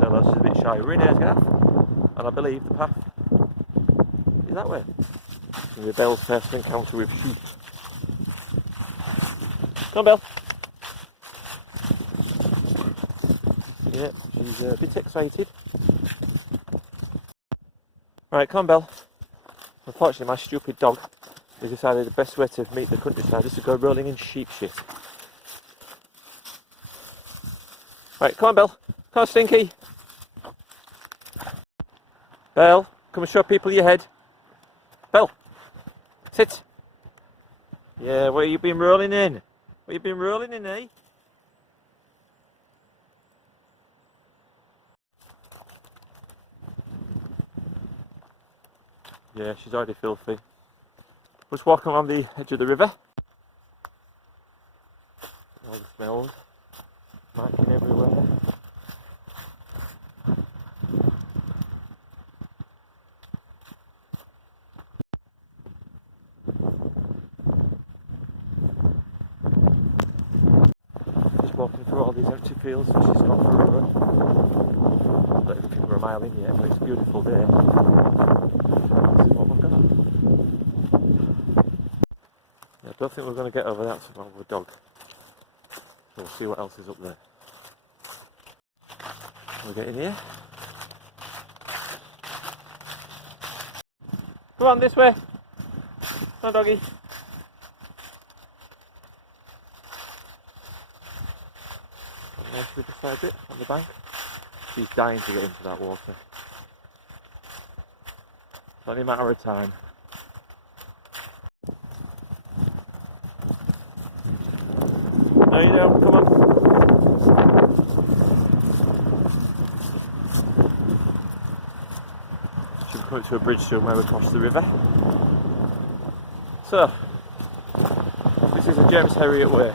say hello, she's a bit shy. We're in Aysgarth, and I believe the path is that way. And the Belle's first encounter with sheep. Come on, Belle. Yeah, she's a bit excited. Right, come on, Belle. Unfortunately, my stupid dog has decided the best way to meet the countryside is to go rolling in sheep shit. Right, come on, Belle. Come on, Stinky. Belle, come and show people your head. Belle, sit. Yeah, what have you been rolling in? What have you been rolling in, eh? Yeah, she's already filthy. Just walking along the edge of the river. All the smells. Marking everywhere. Just walking through all these empty fields, which is not for a road. I don't even think we're a mile in yet, but it's a beautiful day. This is what we've got. Yeah, I don't think we're going to get over that small with a dog. We'll see what else is up there. We'll get in here. Come on, this way. Come on, doggy. Nice riverside bit on the bank. She's dying to get into that water. It's only a matter of time. No, you don't. Come on. Should come up to a bridge soon where we cross the river. So, this is a James Herriot way.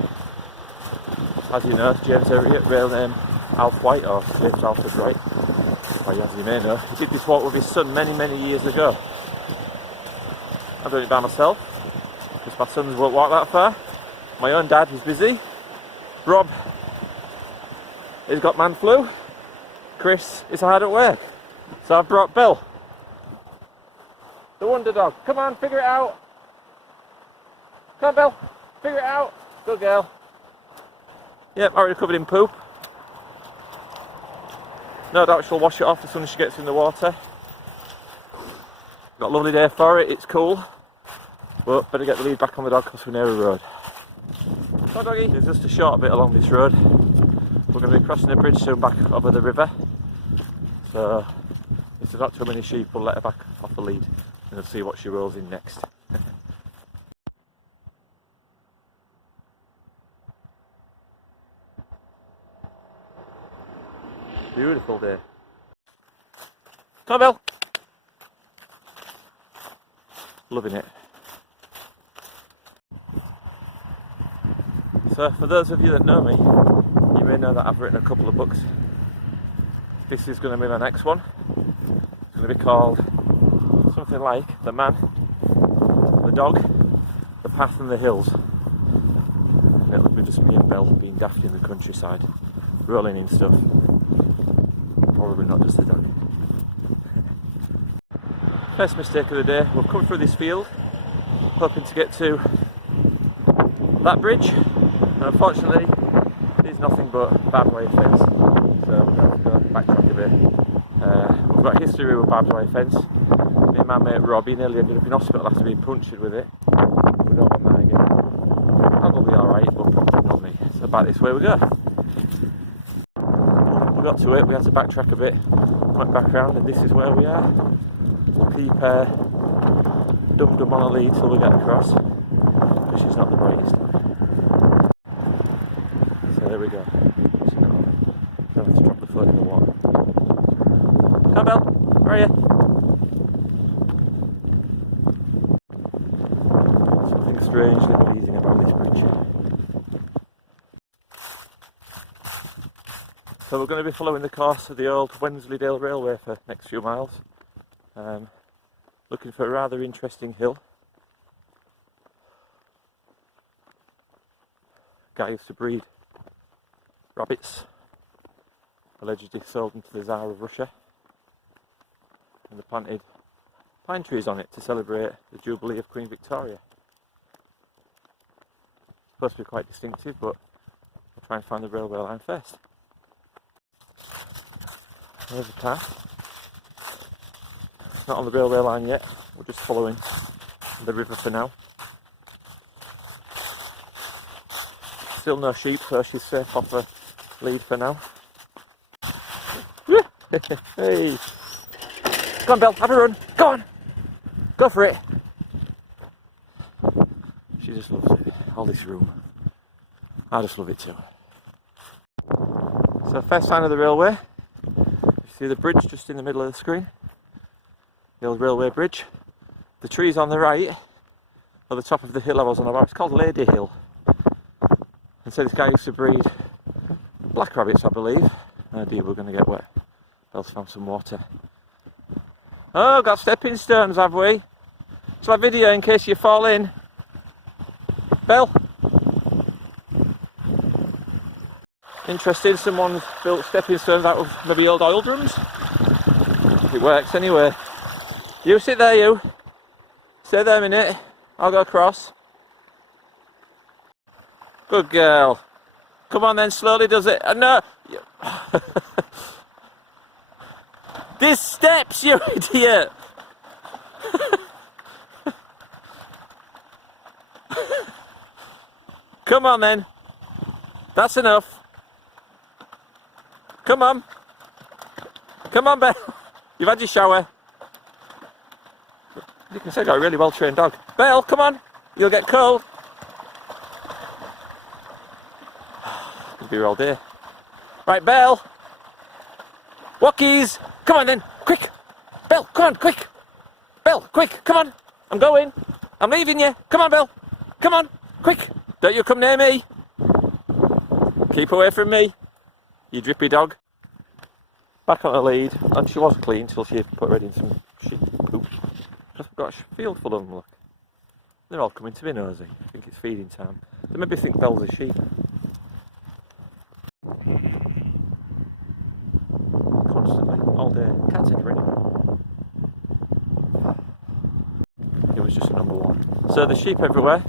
As you know, James Herriot, real name Alf White, or James Alfred Wright, or as you may know, he did this walk with his son many years ago. I'm doing it by myself, because my sons won't walk that far. My own dad is busy. Rob has got man flu. Chris is hard at work. So I've brought Bill, the wonder dog. Come on, figure it out. Come on, Bill, figure it out. Good girl. Yep, already covered in poop. No doubt she'll wash it off as soon as she gets in the water. Got a lovely day for it, it's cool. But better get the lead back on the dog because we're near a road. Come on, doggy. There's just a short bit along this road. We're going to be crossing the bridge soon back over the river. So if there's not too many sheep, we'll let her back off the lead and we'll see what she rolls in next. Beautiful day. Come on, Bill. Loving it. So for those of you that know me, you may know that I've written a couple of books. This is going to be my next one. It's going to be called something like The Man, The Dog, The Path and the Hills. And it'll be just me and Belle being daft in the countryside, rolling in stuff. Probably not just the dog. First mistake of the day, we've come through this field, hoping to get to that bridge, and unfortunately there's nothing but barbed wire fence, so we're going to have to go backtrack a bit. We've got history with barbed wire fence. Me and my mate Robbie nearly ended up in hospital after being punctured with it. We don't want that again. Dog will be alright, but probably not me. So back this way we go. We got to it, we had to backtrack a bit, went back round, and this is where we are. We'll keep Dum-Dum on a lead till we get across, because she's not the brightest. So there we go. She's not going to drop the foot in the water. Come on, Belle, where are you? Something strangely pleasing about this bridge. So we're going to be following the course of the old Wensleydale Railway for the next few miles. Looking for a rather interesting hill. Guy used to breed rabbits allegedly sold them to the Tsar of Russia, and they planted pine trees on it to celebrate the Jubilee of Queen Victoria. It's supposed to be quite distinctive, but we'll try and find the railway line first. There's the path. It's not on the railway line yet, we're just following the river for now. Still no sheep, so she's safe off the lead for now. Hey! Come on, Belle, have a run! Go on! Go for it! She just loves it, all this room. I just love it too. So, first sign of the railway. You see the bridge just in the middle of the screen? The old railway bridge. The trees on the right are the top of the hill I was on about. It's called Lady Hill. And so this guy used to breed black rabbits, I believe. Oh dear, we're going to get wet. Belle's found some water. Oh, got stepping stones, have we? Shall I video in case you fall in? Belle? Interesting, someone's built stepping stones out of maybe old oil drums. It works anyway. You sit there, you. Stay there a minute. I'll go across. Good girl. Come on then, slowly does it. No! There's steps, you idiot! Come on then. That's enough. Come on. Come on, Belle. You've had your shower. You can say I got a really well trained dog. Belle, come on. You'll get cold. Could be here all day. Right, Belle. Walkies. Come on then. Quick. Belle, come on, quick. Belle, quick. Come on. I'm going. I'm leaving you. Come on, Belle. Come on. Quick. Don't you come near me. Keep away from me. You drippy dog. Back on the lead, and she was clean till she put her head in some sheep poop. I've got a field full of them, look. They're all coming to me nosy. I think it's feeding time. They maybe think Belle's a sheep. Constantly, all day, category. It was just number one. So there's sheep everywhere.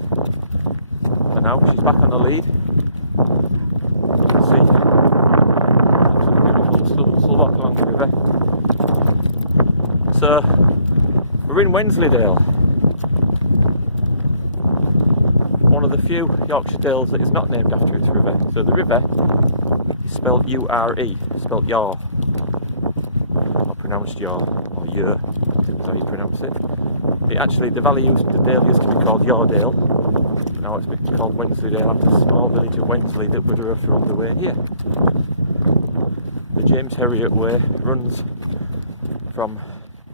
For now, she's back on the lead. You can see. Still walk along the river. So we're in Wensleydale, one of the few Yorkshire dales that is not named after its river. So the river is spelled U-R-E, spelled Yor, or pronounced Yor, or Yer, depends how you pronounce it. The dale used to be called Yordale. Now it's been called Wensleydale after the small village of Wensley that we drove through on the way here. The James Herriot Way runs from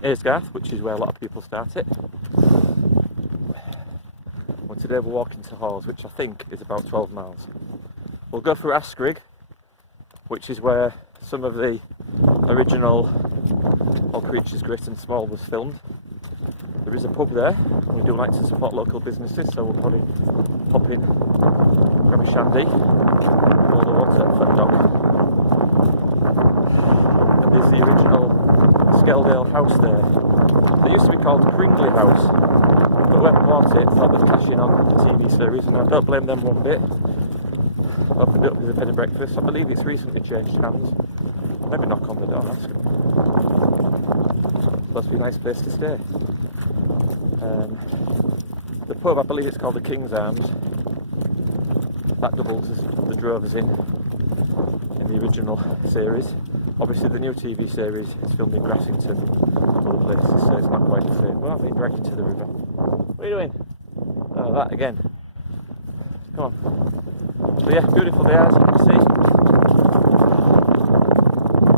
Aysgarth, which is where a lot of people start it. Well, today we're walking to Hawes, which I think is about 12 miles. We'll go through Aysgarth, which is where some of the original All Creatures Great and Small was filmed. There is a pub there. We do like to support local businesses, so we'll probably pop in, grab a shandy, hold the water for a dog. And there's the original Skeldale house there. They used to be called Cringley House, but whoever bought it thought they'd cash in on the TV series, and I don't blame them one bit. Opened it up with a bed and breakfast. I believe it's recently changed hands. Maybe knock on the door and ask them. Must be a nice place to stay. The pub, I believe it's called the King's Arms. That doubles as the Drovers in the original series. Obviously the new TV series is filmed in Grassington and other places, so it's not quite the same. Well, I've been dragged into the river. What are you doing? Oh, that again. Come on. So yeah, beautiful day as you can see.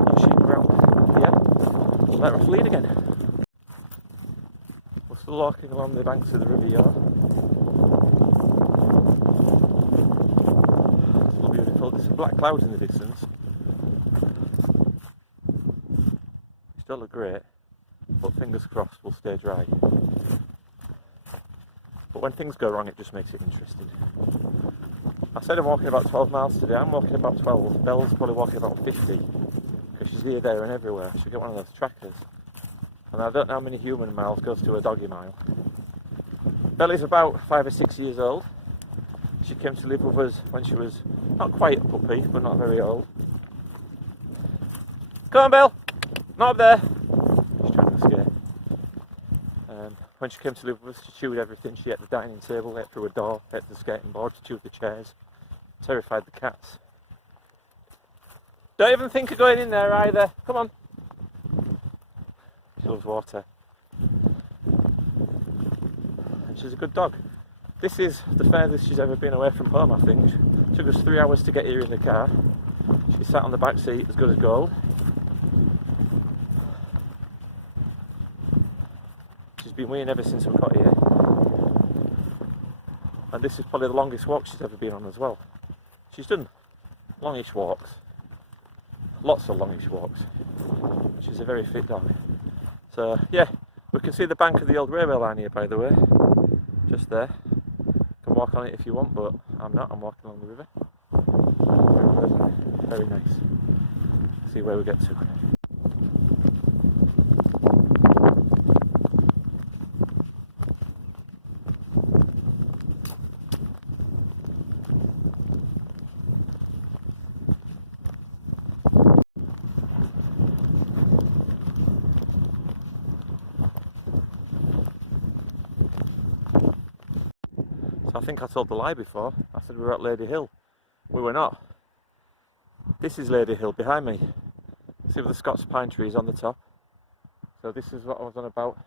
No sheep around. Yeah, we'll let us lead again. We're still walking along the banks of the River Yard. It's still beautiful. There's some black clouds in the distance. Still look great, but fingers crossed we'll stay dry. But when things go wrong, it just makes it interesting. I said I'm walking about 12 miles today. I'm walking about 12. Belle's probably walking about 50. here, there and everywhere. I should get one of those trackers. And I don't know how many human miles goes to a doggy mile. Belly's about 5 or 6 years old. She came to live with us when she was not quite a puppy, but not very old. Come on, Belle! Not up there! She's trying to escape. When she came to live with us, she chewed everything. She ate the dining table, ate through a door, ate the skating board, chewed the chairs. Terrified the cats. Don't even think of going in there either. Come on. She loves water. And she's a good dog. This is the furthest she's ever been away from home, I think. It took us 3 hours to get here in the car. She sat on the back seat as good as gold. She's been weeing ever since we got here. And this is probably the longest walk she's ever been on as well. She's done longish walks. Lots of longish walks. She's a very fit dog. So yeah, we can see the bank of the old railway line here, by the way. Just there. You can walk on it if you want, but I'm not. I'm walking along the river. Very nice. See where we get to. I think I told the lie before. I said we were at Lady Hill. We were not. This is Lady Hill behind me. See with the Scots pine trees on the top. So this is what I was on about.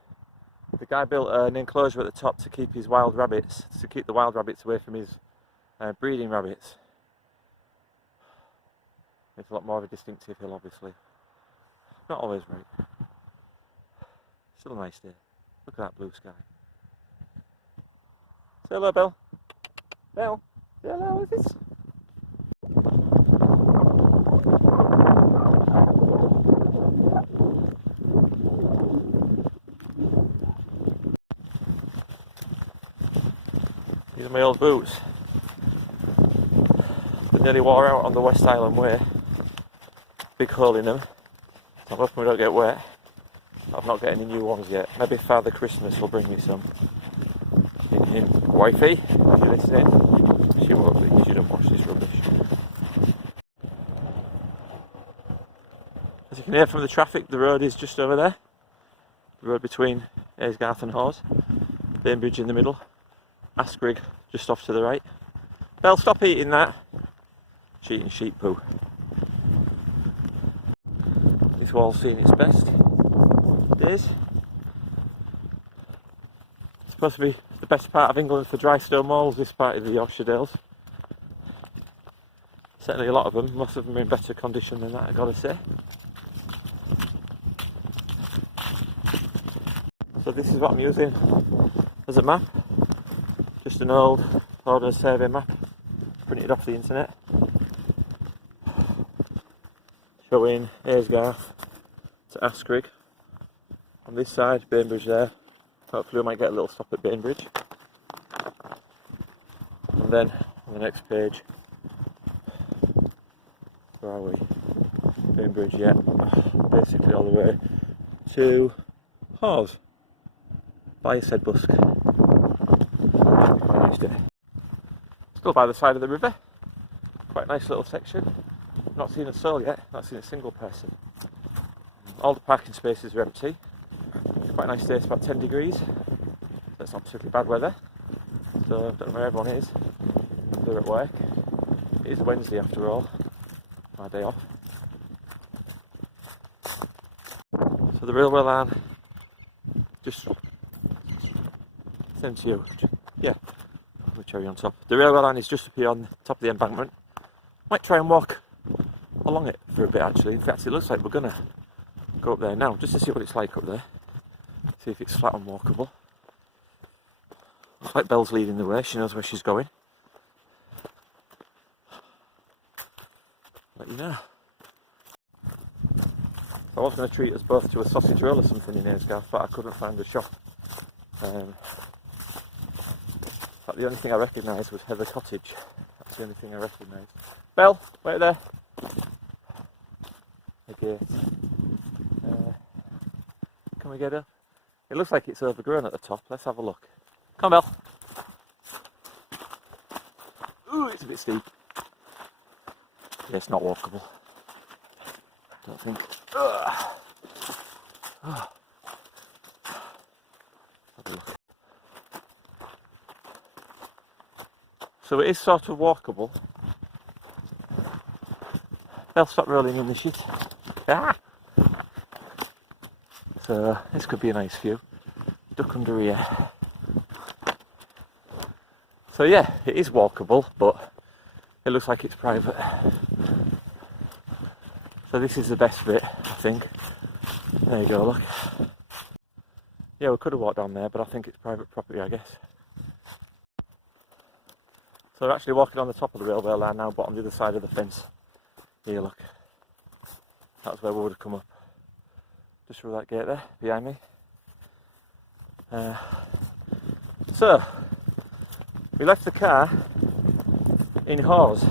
The guy built an enclosure at the top to keep his wild rabbits, to keep the wild rabbits away from his breeding rabbits. It's a lot more of a distinctive hill, obviously. Not always right. Still a nice day. Look at that blue sky. Say hello, Belle. Belle, say hello, is this? These are my old boots. They nearly wore out on the West Island Way. Big hole in them. I'm hoping we don't get wet. I've not got any new ones yet. Maybe Father Christmas will bring me some. Wifey, if you're listening, she won't be, she don't wash this rubbish. As you can hear from the traffic, the road is just over there. The road between Aysgarth and Hawes. Bainbridge in the middle. Aysgarth just off to the right. Belle, stop eating that. She's eating sheep poo. This wall's seen its best days. It's supposed to be the best part of England for dry stone walls, this part of the Yorkshire Dales. Certainly a lot of them, most of them are in better condition than that, I've got to say. So this is what I'm using as a map. Just an old Ordnance Survey map, printed off the internet. Showing Aysgarth to Aysgarth. On this side, Bainbridge there. Hopefully we might get a little stop at Bainbridge. And then on the next page, where are we? Bainbridge, yeah. Basically all the way to Hawes via Sedbusk. Quite nice day. Still by the side of the river. Quite a nice little section. Not seen a soul yet, not seen a single person. All the parking spaces are empty. It's quite a nice day, it's about 10 degrees. So it's not particularly bad weather. So I don't know where everyone is. They're at work. It is Wednesday after all. My day off. So the railway line just sent to you. Yeah, the cherry on top. The railway line is just up here on top of the embankment. Might try and walk along it for a bit actually. In fact, it looks like we're gonna go up there now just to see what it's like up there. See if it's flat and walkable. Looks like Belle's leading the way, she knows where she's going. Let you know. I was going to treat us both to a sausage roll or something in Aysgarth, but I couldn't find a shop. In fact, the only thing I recognised was Heather Cottage. That's the only thing I recognised. Belle, wait there. gate. Can we get up? It looks like it's overgrown at the top. Let's have a look. Come on, Belle. Ooh, it's a bit steep. Yeah, it's not walkable. Don't think. Have a look. So it is sort of walkable. They'll stop rolling in the shit. Ah! So this could be a nice view. Duck under here. So yeah, it is walkable, but it looks like it's private. So this is the best bit, I think. There you go, look. Yeah, we could have walked down there, but I think it's private property, I guess. So we're actually walking on the top of the railway line now, but on the other side of the fence. Here, look. That's where we would have come up. Just through that gate there, behind me. So, we left the car in Hawes.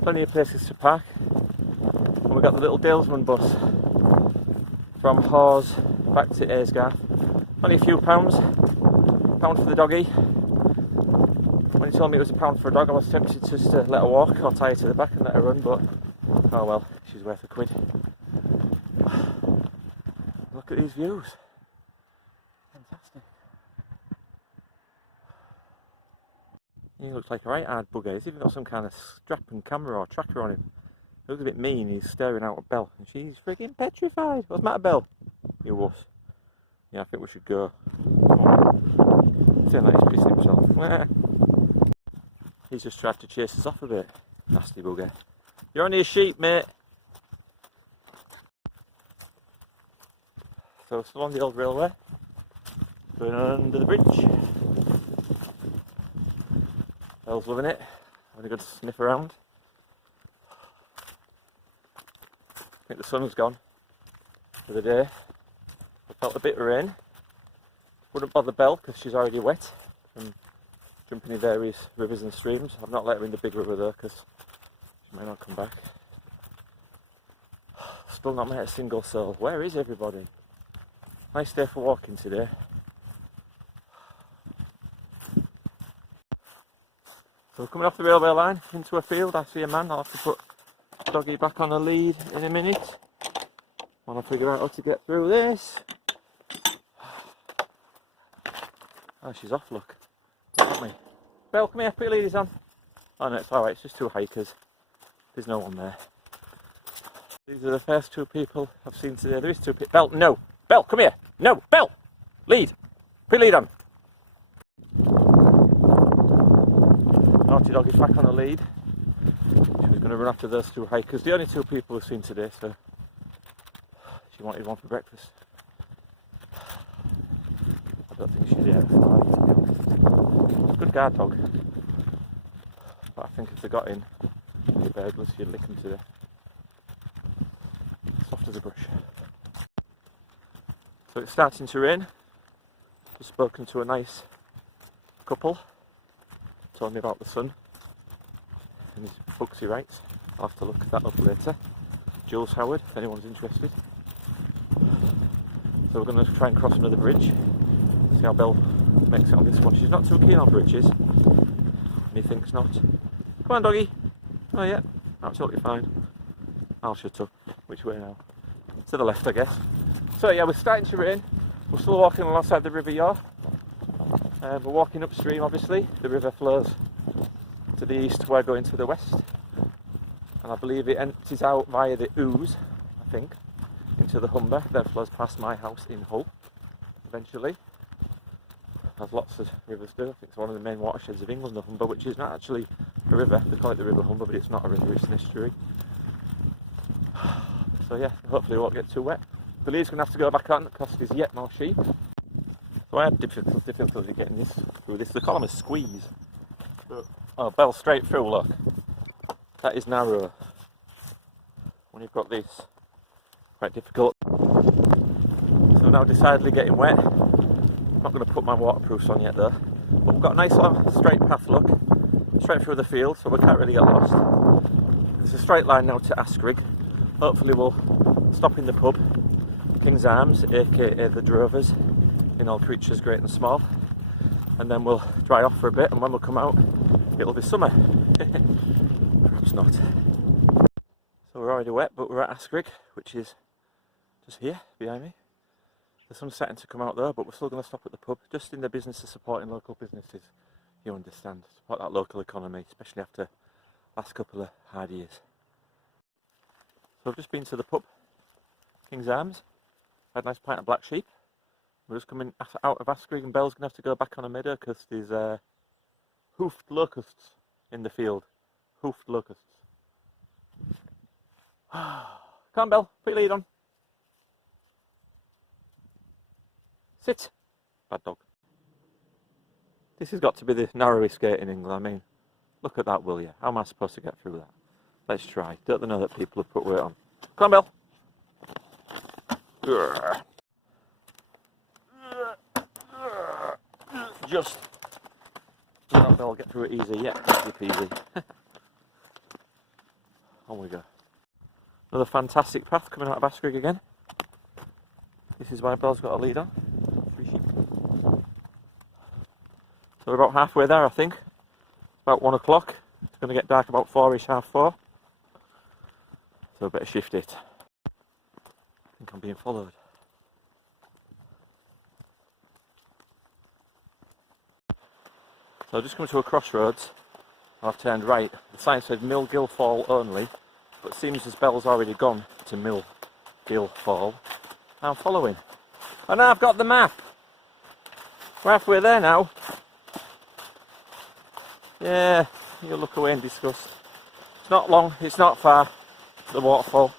Plenty of places to park. And we got the little Dalesman bus from Hawes back to Aysgarth. Only a few pounds. £1 for the doggy. When he told me it was £1 for a dog, I was tempted just to let her walk or tie her to the back and let her run, but oh well, she's worth £1. Look at these views. Fantastic. He looks like a right hard bugger. He's even got some kind of strap and camera or tracker on him. He looks a bit mean. He's staring out at Belle and she's freaking petrified. What's the matter, Belle? You wuss. Yeah, I think we should go. Sound like he's pissing himself. He's just tried to chase us off a bit. Nasty bugger. You're only a sheep, mate. So still on the old railway. Going under the bridge. Belle's loving it. Having a good sniff around. I think the sun's gone for the day. I felt a bit of rain. Wouldn't bother Belle because she's already wet from jumping in various rivers and streams. I've not let her in the big river though because she may not come back. Still not met a single soul. Where is everybody? Nice day for walking today. So we're coming off the railway line into a field. I see a man. I'll have to put doggy back on a lead in a minute. Want to figure out how to get through this. Oh, she's off, look. Look at me. Belle, come here, put your leadies on. Oh no, it's alright, it's just two hikers. There's no one there. These are the first two people I've seen today. There is two people. Belle, no! Belle, come here! No! Belle! Lead! Put your lead on! Naughty doggy's back on the lead. She was going to run after those two hikers. The only two people we've seen today, so she wanted one for breakfast. I don't think she's yet alive, to be honest. Good guard dog. But I think if they got in, the burglars, you'd lick them to death. Soft as a brush. So it's starting to rain. Just spoken to a nice couple. Told me about the sun and his books he writes. I'll have to look that up later. Jules Howard, if anyone's interested. So we're going to try and cross another bridge. See how Belle makes it on this one. She's not too keen on bridges. Methinks not. Come on, doggy. Oh yeah, absolutely fine. I'll shut up. Which way now? To the left, I guess. So yeah, we're starting to rain. We're still walking alongside the River Yar. We're walking upstream, obviously. The river flows to the east, we're going to the west. And I believe it empties out via the Ouse, I think, into the Humber, then flows past my house in Hull, eventually. As lots of rivers do. I think it's one of the main watersheds of England, the Humber, which is not actually a river. They call it the River Humber, but it's not a river, it's an estuary. So yeah, hopefully it won't get too wet. The lead's going to have to go back on because there's yet more sheep. So I had difficulty getting this through this. They call them a squeeze. Oh, Belle, straight through, look. That is narrow. When you've got this, quite difficult. So now decidedly getting wet. I'm not going to put my waterproofs on yet though. But we've got a nice long straight path, look. Straight through the field, so we can't really get lost. There's a straight line now to Askrigg. hopefully we'll stop in the pub, King's Arms, aka the Drovers, in All Creatures Great and Small, and then we'll dry off for a bit, and when we come out it'll be summer. Perhaps not. So we're already wet, but we're at Aysgarth, which is just here behind me. The sun's starting to come out there, but we're still going to stop at the pub, just in the business of supporting local businesses. You understand, support that local economy, especially after the last couple of hard years. So I've just been to the pub, King's Arms, had a nice pint of black sheep. We're just coming out of Aysgarth, and Belle's going to have to go back on a meadow because there's hoofed locusts in the field. Hoofed locusts. Come on, Belle, put your lead on. Sit. Bad dog. This has got to be the narrowest gate in England. I mean, look at that, will you? How am I supposed to get through that? Let's try. Don't they know that people have put weight on? Come on, Belle. Just. Come on, Belle, get through it easy. Yeah, easy peasy. On we go. Another fantastic path coming out of Aysgarth again. This is why Belle's got a lead on. 3 sheep. So we're about halfway there, I think. About 1 o'clock. It's going to get dark about 4ish, half 4. So I better shift it. I think I'm being followed. So I've just come to a crossroads. I've turned right. The sign said Mill Gill Fall only, but it seems as Belle's already gone to Mill Gill Fall. I'm following. Oh, now I've got the map. We're halfway there now. Yeah, you'll look away in disgust. It's not long, it's not far. The waterfall.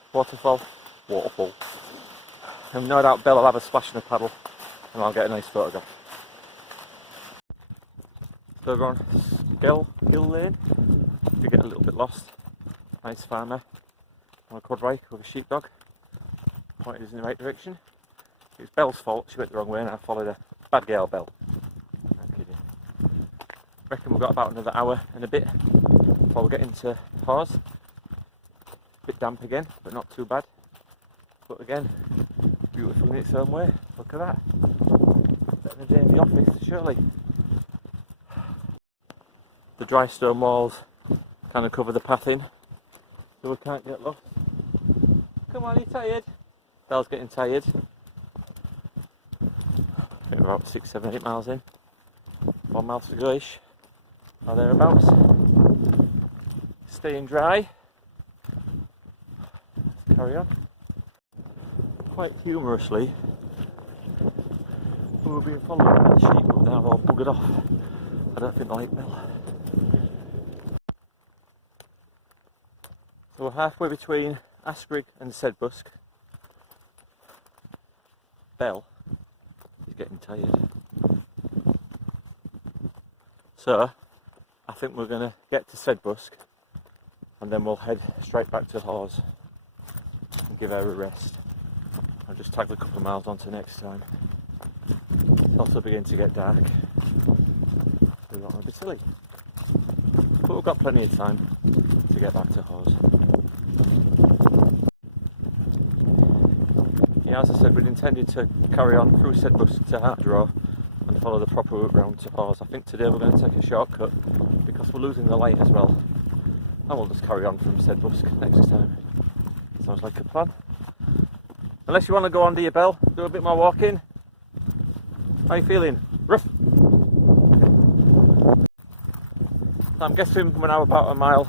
And no doubt Belle will have a splash and a paddle, and I'll get a nice photograph. So we're on Gill Lane. We get a little bit lost. Nice farmer on a quad bike with a sheepdog. Pointed us in the right direction. It was Belle's fault, she went the wrong way and I followed her. Bad girl, Belle. I'm kidding. Reckon we've got about another hour and a bit before we get into Hawes. Bit damp again, but not too bad. But again, beautiful in its own way. Look at that. Better than a day in the office, surely. The dry stone walls kind of cover the path in, so we can't get lost. Come on, are you tired? Belle's getting tired. I think we're about 6, 7, 8 miles in. 1 mile to go-ish, or thereabouts. Staying dry. Let's carry on. Quite humorously, we were being followed by the sheep, but they're all buggered off. I don't think they like Belle. So we're halfway between Aysgarth and Sedbusk. Belle is getting tired. So I think we're going to get to Sedbusk and then we'll head straight back to Hawes and give her a rest. I'll just tag a couple of miles on to next time. It's also beginning to get dark. We don't want to be silly. But we've got plenty of time to get back to Hawes. Yeah, as I said, we'd intended to carry on through Sedbusk to Hartdraw and follow the proper route round to Hawes. I think today we're going to take a shortcut because we're losing the light as well. And we'll just carry on from Sedbusk next time. Sounds like a plan. Unless you want to go on, do you, Belle? Do a bit more walking. How are you feeling? Rough? So I'm guessing we're now about a mile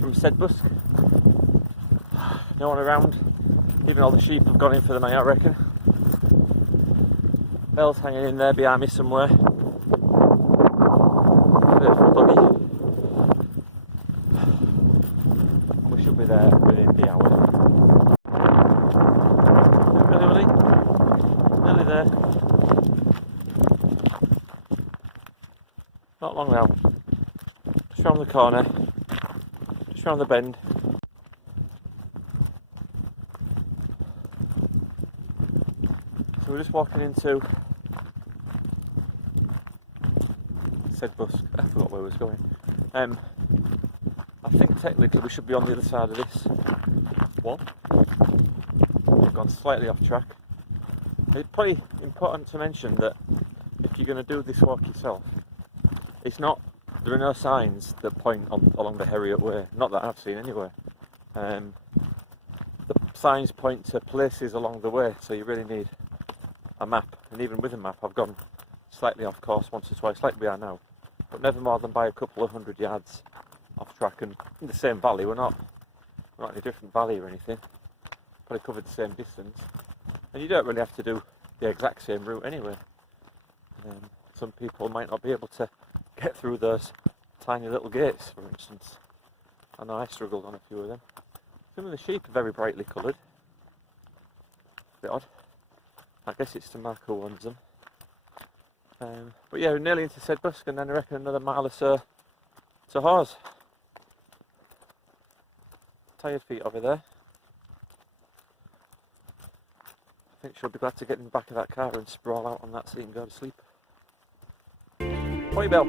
from Sedbusk. No one around. Even all the sheep have gone in for the night, I reckon. Belle's hanging in there behind me somewhere. Faithful doggy. And we should be there within the hour. Really? Nearly there. Not long now. Just round the corner. Just round the bend. So we're just walking into Sedbusk. I forgot where we was going. I think technically we should be on the other side of this one. I've gone slightly off track. It's probably important to mention that if you're going to do this walk yourself, there are no signs that point along the Herriot Way, not that I've seen anyway. The signs point to places along the way, so you really need a map, and even with a map I've gone slightly off course once or twice, like we are now, but never more than by a couple of 100 yards off track, and in the same valley. We're not in a different valley or anything, probably covered the same distance, and you don't really have to do the exact same route anyway. Some people might not be able to get through those tiny little gates, for instance. I know I struggled on a few of them. Some of the sheep are very brightly coloured. A bit odd. I guess it's to mark who owns them. But yeah, we're nearly into Sedbusk, and then I reckon another mile or so to Hawes. Tired feet over there. I think she'll be glad to get in the back of that car and sprawl out on that seat and go to sleep. Bye, Belle.